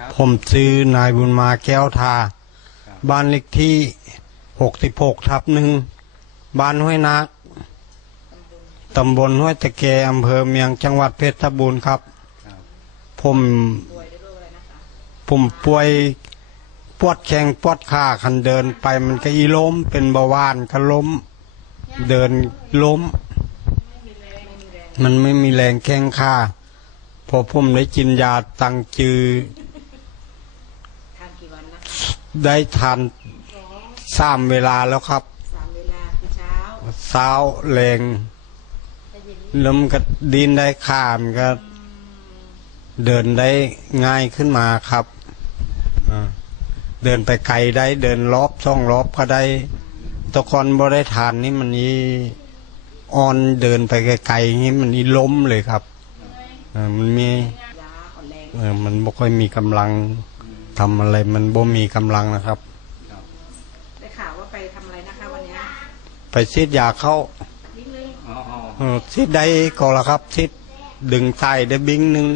ครับผมซื้อนายบุญมาแก้วทาครับบ้านเลขที่หกสิบหกทับหนึ่ง บ้านห้วยนักตำบลห้วยตะเกอำเภอเมียงจังหวัดเพชรบูรณ์ครับครับ ผมผมป่วยปวดแข้งปวดขาคันเดินไปมันก็อีล้ม เป็นเบาหวานก็ล้ม เดินล้ม มันไม่มีแรงแข้งขาพอผมได้กินยาตังจือทานกี่วันนะ ได้ทานสามเวลาแล้วครับสามเวลาคือเช้าเช้าแรงแล้วมันก็ดินได้ขามนก็ เดินได้ง่ายขึ้นมาครับอ่าเดินไปไกลได้ เดินรอบช่องรอบก็ได้แตะกอนบ่ได้ทานนี่มันนี่อ่อนเดินไปไกลๆนี่มันนี่ล้มเลยครับเออมันมียาอ่อนแรงเออมันบ่ค่อยมีกำลัง ทำอะไรมันบ่มีกำลังนะครับได้ข่าวว่าไปทำอะไรนะคะวันเนี้ยไปซีดยาเข้านิดนึงอ๋ออ๋อเออซีดได้ก็ละครับซีดดึงใส่ได้บิงหนึ่ง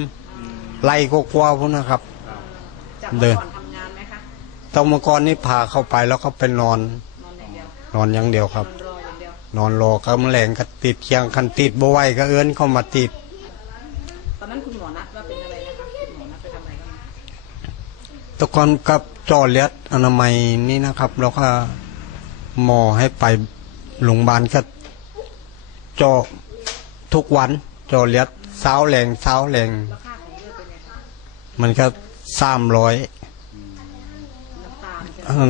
ไล่ก็กว่าพุ่นนะครับจากเดิเมื่อน ก่อนทำงานไหมคะตอนเมื่อก่อนนี่พาเข้าไปแล้วก็ไปนอน นอนอย่างเดียวนอนอย่างเดียวครับนอนรออย่างเดียวนอนรอก็แมลงก็ติดเคียงคันติดบ่ไหวก็เอื้อนเข้ามาติด ตะกอนกับจอเลียดอนามัยนี่นะครับแล้วก็หมอให้ไปโรงพยาบาลก็เจาะทุกวันเจอเลียดเช้าแรงเช้าแรง มันก็สามร้อย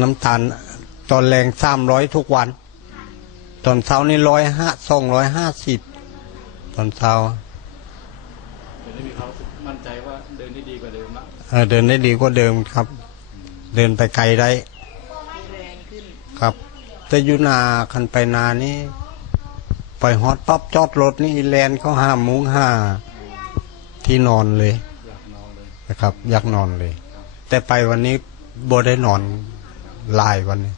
น้ำตาลตาลตอนแรงสามร้อยทุกวัน ตอนเช้านี่ร้อยห้าสองร้อยห้าสิบตอนเช้า มีความรู้สึกมั่นใจว่าเดินได้ดีกว่าเดิมละเออเดินได้ดีกว่าเดิมครับ เดินไปไกลได้มีแรงขึ้นครับ แต่อยุนาคันไปนานี่ไปฮอตปั๊บจอดรถนี่แลนเขาห้ามุ้งห้าที่นอนเลยอยากนอนเลยนะครับ อยากนอนเลย แต่ไปวันนี้บ่ได้นอนหลายวันนี้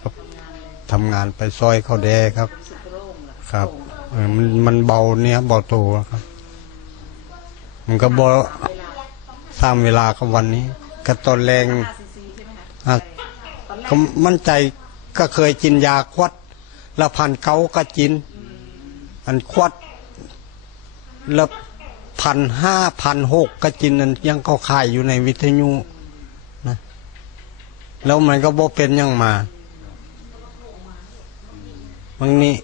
ครับทำงานไปซอยเขาแดครับรู้สึกโล่งเหรอครับโล่งเออมันมันเบาเนี่ยเบาโตครับ มันก็บอเวลาสร้างเวลากับวันนี้ ก็ตอนแรง5ซีซีใช่ไหมคะตอนแรกก็มั่นใจก็เคยกินยาควัดแล้วพันเก้าก็กิน อันควัดแล้วพันห้าพันหกก็กินอันยังเขาขายอยู่ในวิทยุนะแล้วมันก็บ่เป็นยังมาบางนี้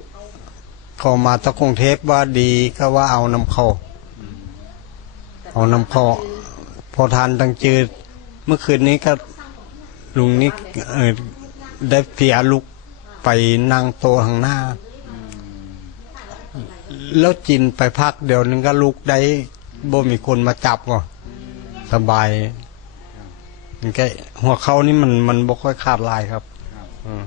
เขามาตะกรงเทพว่าดีก็ว่าเอาน้ำเข้า เอาน้ำเข้าพอทานตังจืด เมื่อคืนนี้ก็ลุงนี่เออได้เสียลุกไปนั่งโตะข้างหน้า แล้วจินไปพักเดี๋ยวนึงก็ลุกได้บ่มีคนมาจับก็สบายมันก็หัวเขานี่มันมันบ่ค่อยขาดลายครับ ครับอืม